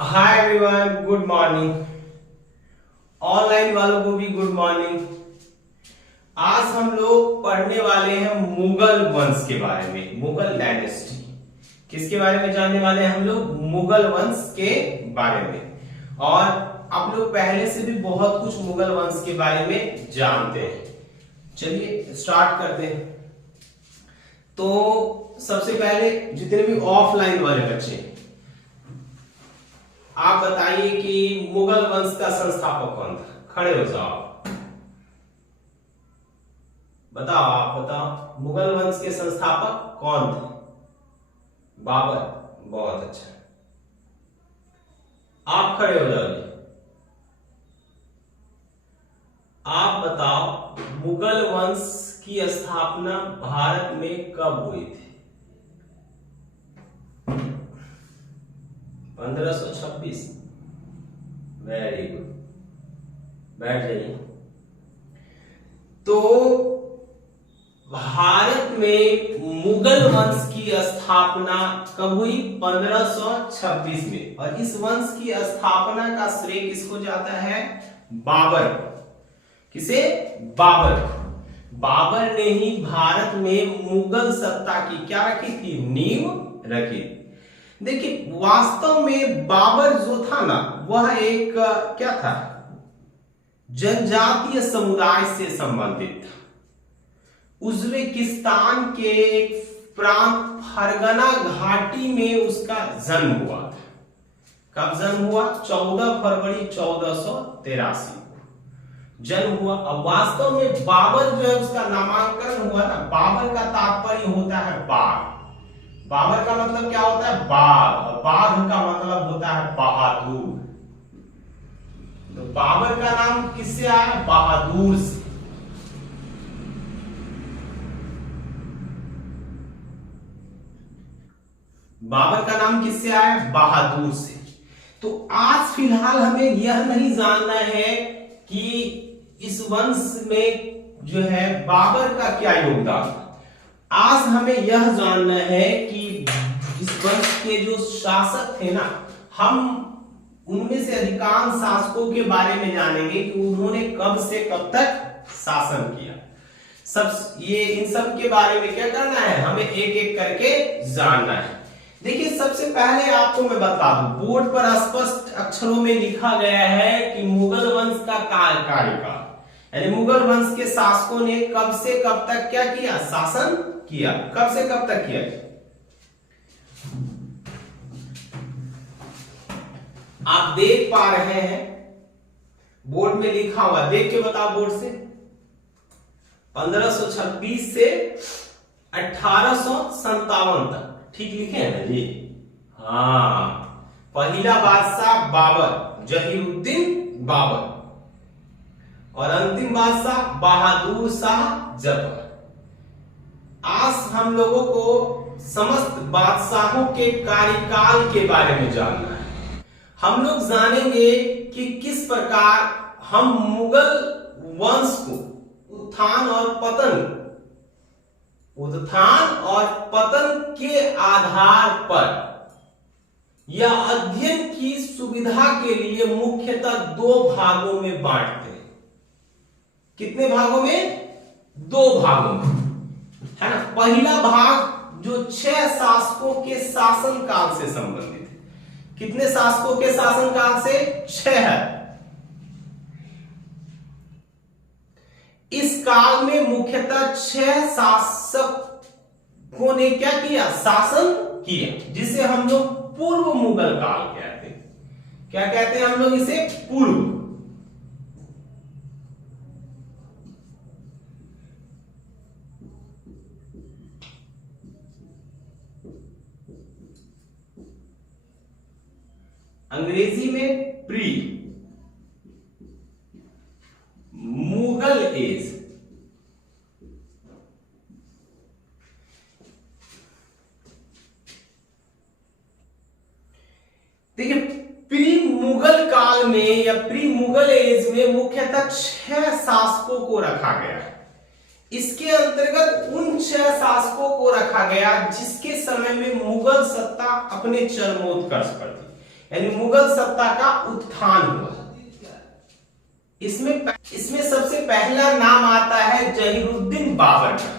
Hi everyone, good morning. Online वालों को भी गुड मॉर्निंग। आज हम लोग पढ़ने वाले हैं मुगल वंश के बारे में, मुगल डायनेस्टी। किसके बारे में जानने वाले हैं हम लोग? मुगल वंश के बारे में। और आप लोग पहले से भी बहुत कुछ मुगल वंश के बारे में जानते हैं। चलिए स्टार्ट करते हैं। तो सबसे पहले जितने भी ऑफलाइन वाले बच्चे, आप बताइए कि मुगल वंश का संस्थापक कौन था? खड़े हो जाओ, बताओ, आप बताओ, मुगल वंश के संस्थापक कौन थे? बाबर। बहुत अच्छा, आप खड़े हो जाओ। आप बताओ, मुगल वंश की स्थापना भारत में कब हुई थी? 1526। वेरी गुड, बैठ जाइए। तो भारत में मुगल वंश की स्थापना कब हुई? 1526 में। और इस वंश की स्थापना का श्रेय किसको जाता है? बाबर। किसे? बाबर। बाबर ने ही भारत में मुगल सत्ता की क्या रखी थी? नींव रखी। देखिए, वास्तव में बाबर जो था ना, वह एक क्या था? जनजातीय समुदाय से संबंधित था। उज्बेकिस्तान के एक प्रांत फरगना घाटी में उसका जन्म हुआ था। कब जन्म हुआ? 14 फरवरी 1483 को जन्म हुआ। अब वास्तव में बाबर जो है, उसका नामांकन हुआ ना, बाबर का तात्पर्य होता है बाघ। बाबर का मतलब क्या होता है? बाघ। और बाघ का मतलब होता है बहादुर। तो बाबर का नाम किससे आया? बहादुर से। बाबर का नाम किससे आया? बहादुर से। तो आज फिलहाल हमें यह नहीं जानना है कि इस वंश में जो है बाबर का क्या योगदान था। आज हमें यह जानना है कि इस वंश के जो शासक थे ना, हम उनमें से अधिकांश शासकों के बारे में जानेंगे कि उन्होंने कब से कब तक शासन किया। इन सब के बारे में क्या करना है? हमें एक एक करके जानना है। देखिए, सबसे पहले आपको मैं बता दूं, बोर्ड पर स्पष्ट अक्षरों में लिखा गया है कि मुगल वंश का कार्यकाल, यानी मुगल वंश के शासकों ने कब से कब तक क्या किया? शासन किया। कब से कब तक किया? आप देख पा रहे हैं, बोर्ड में लिखा हुआ, देख के बताओ बोर्ड से। 1526 से 1857 तक, ठीक लिखे हैं ना जी? हाँ। पहला बादशाह बाबर, जहीरुद्दीन बाबर, और अंतिम बादशाह बहादुर शाह जफर। आज हम लोगों को समस्त बादशाहों के कार्यकाल के बारे में जानना है। हम लोग जानेंगे कि किस प्रकार हम मुगल वंश को उत्थान और पतन के आधार पर या अध्ययन की सुविधा के लिए मुख्यतः दो भागों में बांटते हैं। कितने भागों में? दो भागों में, है ना। पहला भाग जो 6 शासकों के शासनकाल से संबंधित है। कितने शासकों के शासनकाल से? 6 है। इस काल में मुख्यतः 6 शासकों ने क्या किया? शासन किया, जिसे हम लोग पूर्व मुगल काल कहते हैं। क्या कहते हैं हम लोग इसे? पूर्व। अंग्रेजी में प्री मुगल एज। देखिए, प्री मुगल काल में या प्री मुगल एज में मुख्यतः 6 शासकों को रखा गया है। इसके अंतर्गत उन 6 शासकों को रखा गया जिसके समय में मुगल सत्ता अपने चरमोत्कर्ष पर थी। यानी मुगल सत्ता का उत्थान हुआ। इसमें सबसे पहला नाम आता है जहीरुद्दीन बाबर का।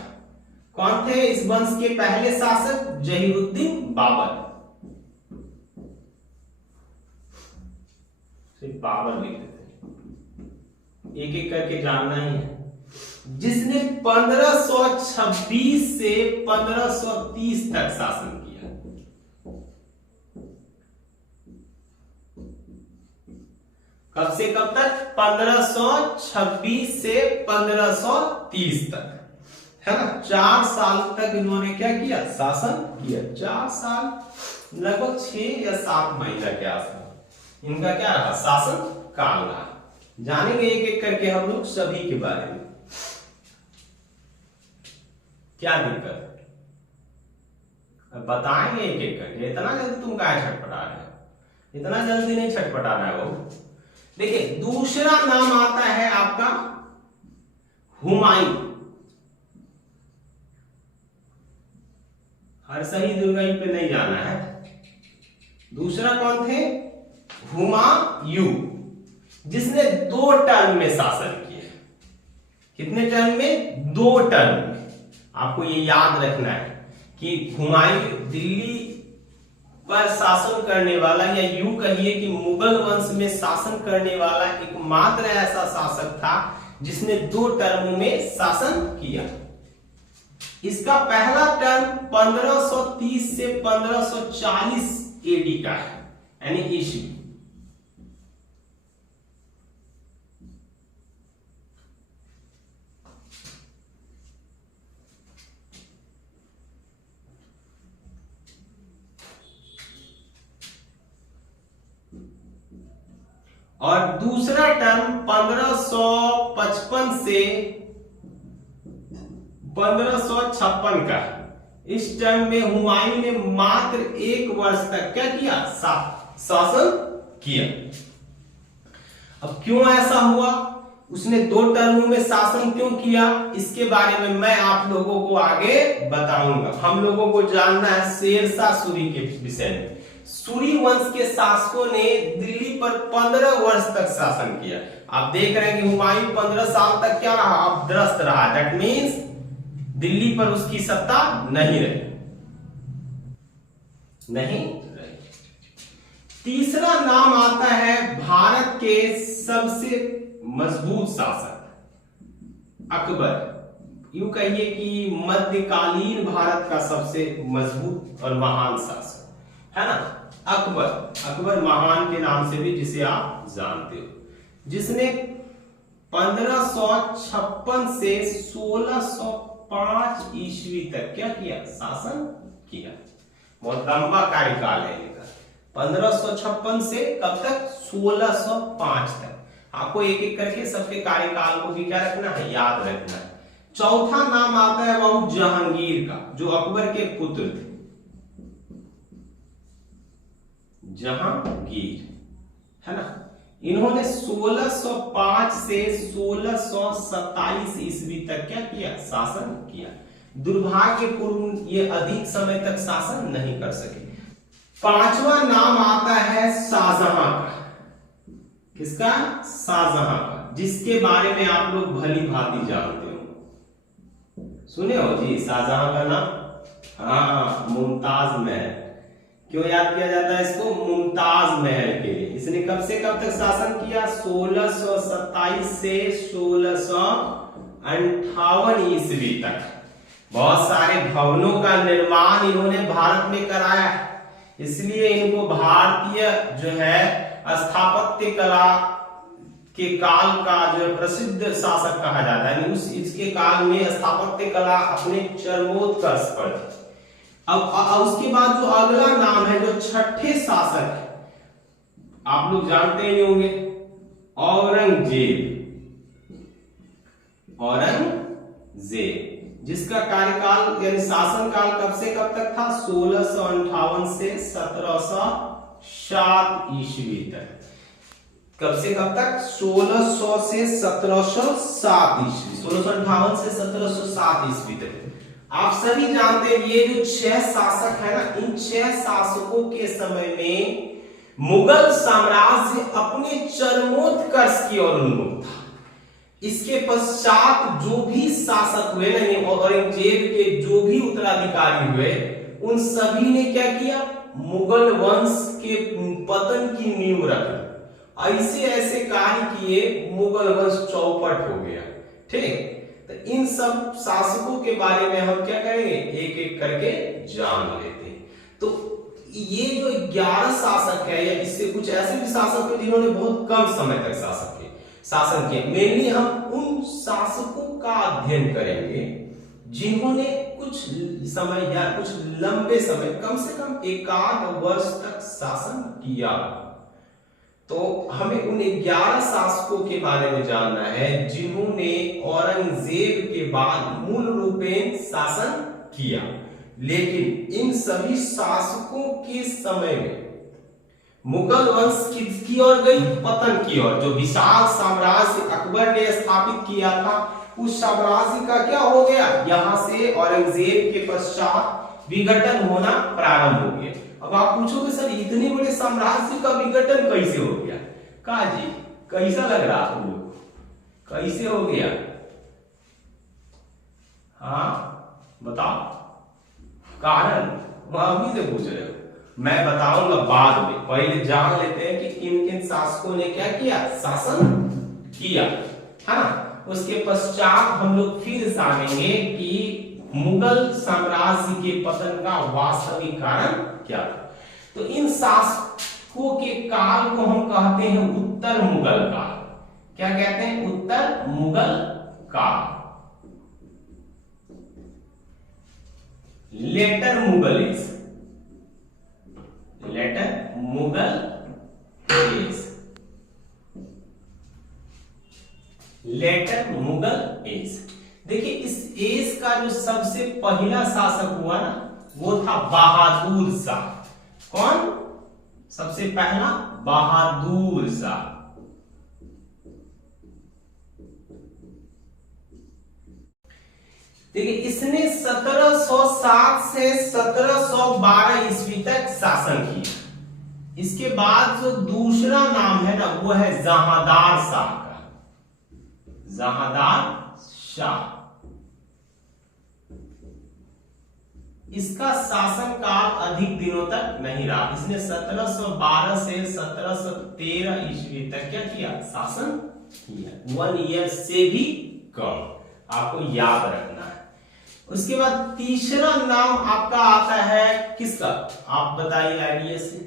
कौन थे इस वंश के पहले शासक? जहीरुद्दीन बाबर। सिर्फ बाबर लिखते थे, एक एक करके जानना ही है। जिसने 1526 से 1530 तक शासन किया। कब से कब तक? 1526 से 1530 तक, है ना। 4 साल तक इन्होंने क्या किया? शासन किया। 4 साल, लगभग 6 या 7 महीना के आसपास इनका क्या रहा? शासन काल रहा। जानेंगे एक एक करके हम लोग सभी के बारे में। क्या दिक्कत? बताएंगे एक एक करके। इतना जल्दी तुम काहे छटपटा रहे हो? इतना जल्दी नहीं छटपटाना है वो। देखिए, दूसरा नाम आता है आपका हुमायूं। हर सही दुर्गाई पे नहीं जाना है। दूसरा कौन थे? हुमायूं, जिसने 2 टर्म में शासन किया। कितने टर्म में? 2 टर्म में। आपको ये याद रखना है कि हुमायूं दिल्ली पर शासन करने वाला, या यूं कहिए कि मुगल वंश में शासन करने वाला एकमात्र ऐसा शासक था जिसने 2 टर्म में शासन किया। इसका पहला टर्म 1530 से 1540 एडी का है, यानी ईस्वी। और दूसरा टर्म 1555 से 1556 का। इस टर्म में हुमायूं ने मात्र 1 वर्ष तक क्या किया? शासन किया। अब क्यों ऐसा हुआ? उसने 2 टर्म में शासन क्यों किया? इसके बारे में मैं आप लोगों को आगे बताऊंगा। हम लोगों को जानना है शेरशाह सूरी के विषय में। सूरी वंश के शासकों ने दिल्ली पर 15 वर्ष तक शासन किया। आप देख रहे हैं कि हुमायूं 15 साल तक क्या रहा? अपदस्थ रहा। दैट मीन्स दिल्ली पर उसकी सत्ता नहीं रही। तीसरा नाम आता है भारत के सबसे मजबूत शासक अकबर। यूं कहिए कि मध्यकालीन भारत का सबसे मजबूत और महान शासक, है ना, अकबर महान के नाम से भी जिसे आप जानते हो, जिसने 1556 से 1605 ईस्वी तक क्या किया? शासन किया। बहुत लंबा कार्यकाल है इनका। 1556 से कब तक? 1605 तक। आपको एक एक करके सबके कार्यकाल को भी क्या रखना है? याद रखना है। चौथा नाम आता है वो जहांगीर का, जो अकबर के पुत्र थे। जहांगीर, है ना। इन्होंने 1605 से 1627 ईस्वी तक क्या किया? शासन किया। दुर्भाग्यपूर्ण ये अधिक समय तक शासन नहीं कर सके। 5वां नाम आता है शाहजहां का। किसका? शाहजहां का, जिसके बारे में आप लोग भली भांति जानते हो। सुने हो जी शाहजहां का नाम? हाँ, मुमताज महल। क्यों याद किया जाता है इसको? मुमताज महल के लिए। इसने कब से कब तक शासन किया? 1627 से 1658 ईस्वी तक। बहुत सारे भवनों का निर्माण इन्होंने भारत में कराया है, इसलिए इनको भारतीय जो है स्थापत्य कला के काल का जो प्रसिद्ध शासक कहा जाता है। इसके काल में स्थापत्य कला अपने चरमोत्कर्ष पर थी। अब उसके बाद जो अगला नाम है, जो छठे शासक है, आप लोग जानते ही होंगे, औरंगजेब। जिसका कार्यकाल यानी शासनकाल कब से कब तक था? 1658 से 1707 ईस्वी तक। कब से कब तक? 1600 से 1707 ईस्वी। 1658 से 1707 ईस्वी तक। आप सभी जानते हैं ये जो 6 शासक है ना, इन 6 शासकों के समय में मुगल साम्राज्य अपने चरमोत्कर्ष की ओर उन्मुख था। इसके पश्चात जो भी शासक हुए नहीं, औरंगजेब के जो भी उत्तराधिकारी हुए, उन सभी ने क्या किया, मुगल वंश के पतन की नींव रखी। ऐसे ऐसे कार्य किए, मुगल वंश चौपट हो गया। ठीक, तो इन सब शासकों के बारे में हम क्या करेंगे, एक एक करके जान लेते हैं। तो ये जो 11 शासक है, या इससे कुछ ऐसे भी शासक है जिन्होंने बहुत कम समय तक शासन किया। मेनली हम उन शासकों का अध्ययन करेंगे जिन्होंने कुछ समय या कुछ लंबे समय, कम से कम 1 वर्ष तक शासन किया। तो हमें उन 11 शासकों के बारे में जानना है जिन्होंने औरंगजेब के बाद मूल रूपेण शासन किया। लेकिन इन सभी शासकों के समय में मुगल वंश किसकी ओर गई, पतन की ओर। जो विशाल साम्राज्य अकबर ने स्थापित किया था, उस साम्राज्य का क्या हो गया, यहां से औरंगजेब के पश्चात विघटन होना प्रारंभ हो गया। अब आप पूछोगे सर इतने बड़े साम्राज्य का विघटन कैसे हो गया, का जी कैसा लग रहा तुम लोग, कैसे हो गया? हाँ बताओ कारण, अभी से पूछ रहे हो, मैं बताऊंगा बाद में। पहले जान लेते हैं कि किन किन शासकों ने क्या किया, शासन किया, है ना। उसके पश्चात हम लोग फिर जानेंगे कि मुगल साम्राज्य के पतन का वास्तविक कारण क्या था। तो इन शासकों के काल को हम कहते हैं उत्तर मुगल काल। क्या कहते हैं, उत्तर मुगल काल, later Mughal age, later Mughal age, later Mughal age. देखिए इस एज का जो सबसे पहला शासक हुआ ना, वो था बहादुर शाह। कौन सबसे पहला, बहादुर शाह। देखिए इसने 1707 से 1712 ईस्वी तक शासन किया। इसके बाद जो दूसरा नाम है ना, वो है जहांदार शाह का, जहांदार शाह। इसका शासन काल अधिक दिनों तक नहीं रहा। इसने 1712 से 1713 ईस्वी तक क्या किया, शासन किया। 1 ईयर से भी कम, आपको याद रखना है। उसके बाद तीसरा नाम आपका आता है किसका, आप बताइए आइडिया से,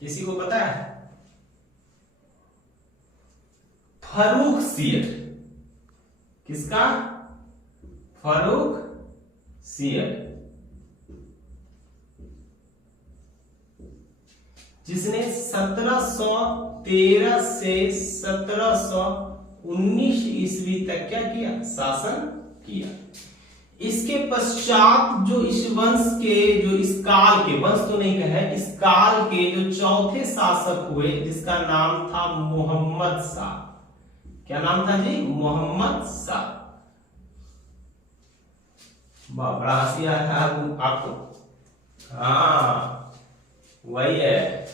किसी को पता है? फर्रुखसियर। किसका, फर्रुखसियर, जिसने 1713 से 1719 ईस्वी तक क्या किया, शासन किया। इसके पश्चात जो इस वंश के, जो इस काल के, वंश तो नहीं कहे, इस काल के जो चौथे शासक हुए, जिसका नाम था मोहम्मद शाह। क्या नाम था जी, मोहम्मद शाह। बड़ा हंसी आया आपको, हाँ वही है,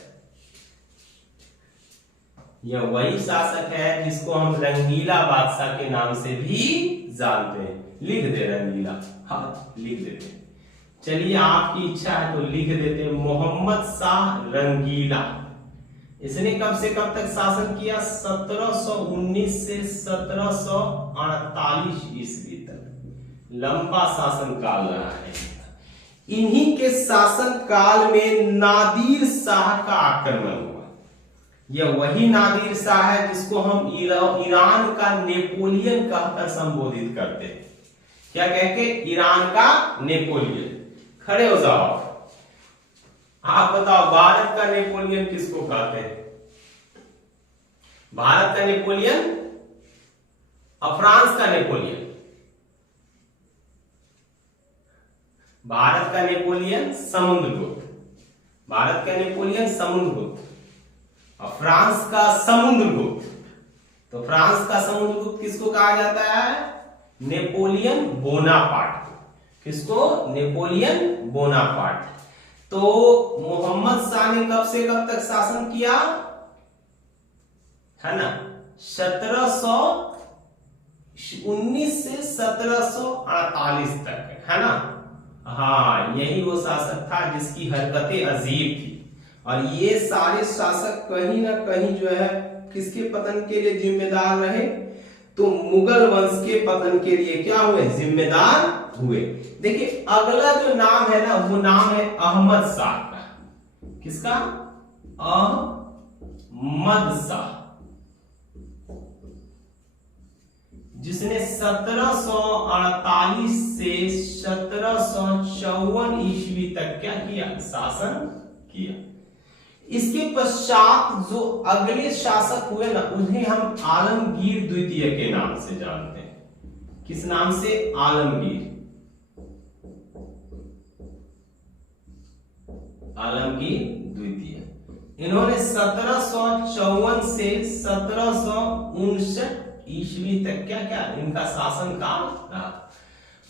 यह वही शासक है जिसको हम रंगीला बादशाह के नाम से भी जानते हैं। लिख दे रंगीला, हाँ लिख देते। चलिए आपकी इच्छा है तो लिख देते, मोहम्मद शाह रंगीला। इसने कब से कब तक शासन किया, 1719 से 1748 ईस्वी तक। लंबा शासन काल रहा है। इन्हीं के शासन काल में नादिर शाह का आक्रमण हुआ। यह वही नादिर शाह है जिसको हम ईरान का नेपोलियन कहकर संबोधित करते हैं। क्या कह के, ईरान का नेपोलियन। खड़े हो जाओ, आप बताओ भारत का नेपोलियन किसको कहते हैं? भारत का नेपोलियन और फ्रांस का नेपोलियन। भारत का नेपोलियन समुद्रगुप्त, भारत का नेपोलियन समुद्रगुप्त और फ्रांस का समुद्रगुप्त। तो फ्रांस का समुद्रगुप्त किसको कहा जाता है? Napoleon Bonaparte. किसको? Napoleon Bonaparte. तो मोहम्मद शाह ने कब से कब तक शासन किया, है ना, 1719 से 1748 तक, है ना। हाँ, यही वो शासक था जिसकी हरकतें अजीब थी। और ये सारे शासक कहीं ना कहीं जो है किसके पतन के लिए जिम्मेदार रहे, तो मुगल वंश के पतन के लिए क्या हुए, जिम्मेदार हुए। देखिए अगला जो नाम है ना, वो नाम है अहमद शाह का। किसका, अहमद शाह, जिसने 1748 से 1754 ईस्वी तक क्या किया, शासन किया। इसके पश्चात जो अगले शासक हुए ना, उन्हें हम आलमगीर द्वितीय के नाम से जानते हैं। किस नाम से, आलमगीर, आलमगीर द्वितीय। इन्होंने 1754 से 1759 ईस्वी तक क्या क्या इनका शासन काल रहा।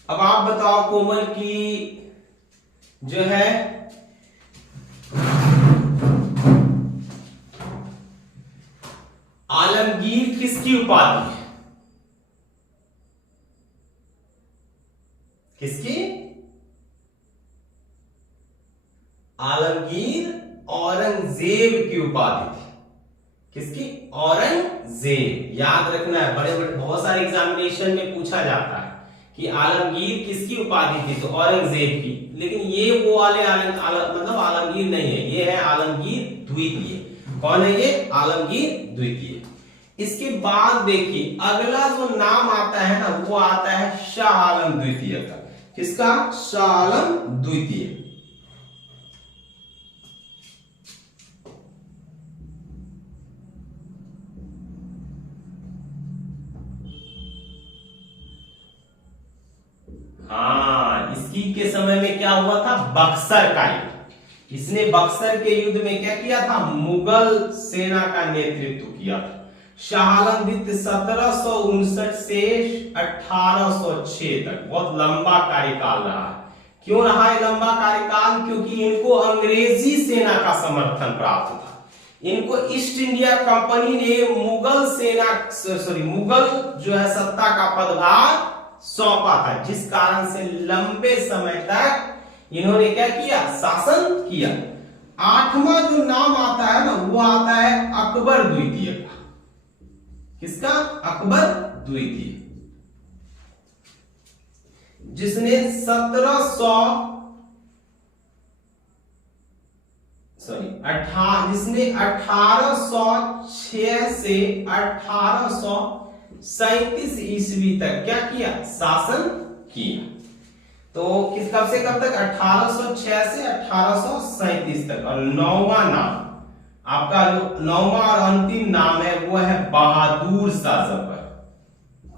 अब आप बताओ कोमल की जो है आलमगीर किसकी उपाधि है, किसकी, आलमगीर औरंगजेब की उपाधि थी। किसकी, औरंगजेब। याद रखना है, बड़े बड़े बहुत सारे एग्जामिनेशन में पूछा जाता है कि आलमगीर किसकी उपाधि थी, तो औरंगजेब की। लेकिन ये वो वाले मतलब आलमगीर नहीं है, ये है आलमगीर द्वितीय। कौन है ये, आलमगीर द्वितीय। इसके बाद देखिए अगला जो नाम आता है ना, वो आता है शाह आलम द्वितीय का। किसका, शाह आलम द्वितीय। हाँ, इसकी के समय में क्या हुआ था, बक्सर का युद्ध। इसने बक्सर के युद्ध में क्या किया था, मुगल सेना का नेतृत्व किया था। शाह आलम द्वितीय 1759 से 1806 तक बहुत लंबा कार्यकाल रहा है। क्यों रहा है लंबा कार्यकाल, क्योंकि इनको अंग्रेजी सेना का समर्थन प्राप्त था। इनको ईस्ट इंडिया कंपनी ने मुगल सेना मुगल जो है सत्ता का पदभार सौंपा था, जिस कारण से लंबे समय तक इन्होंने क्या किया, शासन किया। आठवां जो नाम आता है ना, वो आता है अकबर द्वितीय का। किसका, अकबर द्वितीय, जिसने 1806 से 1837 ईस्वी तक क्या किया, शासन किया। तो किस कब से कब तक, 1806 से 1837 तक। और नौवां नाम आपका जो नौवां और अंतिम नाम है वो है बहादुर शाह जफर।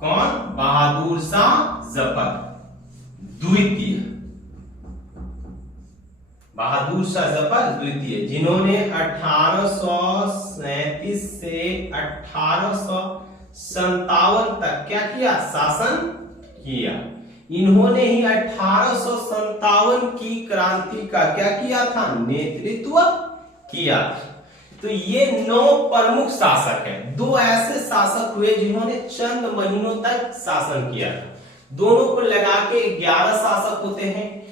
कौन, बहादुर शाह जफर द्वितीय, बहादुर शाह जफर द्वितीय, जिन्होंने 1837 से 1857 तक क्या किया, शासन किया। इन्होंने ही 1857 की क्रांति का क्या किया था, नेतृत्व किया। तो ये 9 प्रमुख शासक हैं। 2 ऐसे शासक हुए जिन्होंने चंद महीनों तक शासन किया था। दोनों को लगा के 11 शासक होते हैं।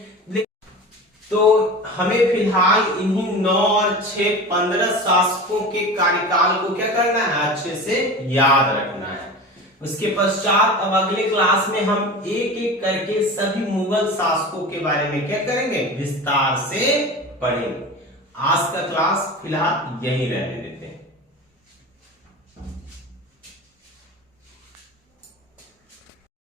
तो हमें फिलहाल इन्हीं 9 और 6 15 शासकों के कार्यकाल को क्या करना है, अच्छे से याद रखना है। उसके पश्चात अब अगले क्लास में हम एक एक करके सभी मुगल शासकों के बारे में क्या करेंगे, विस्तार से पढ़ेंगे। आज का क्लास फिलहाल यही रहने देते हैं।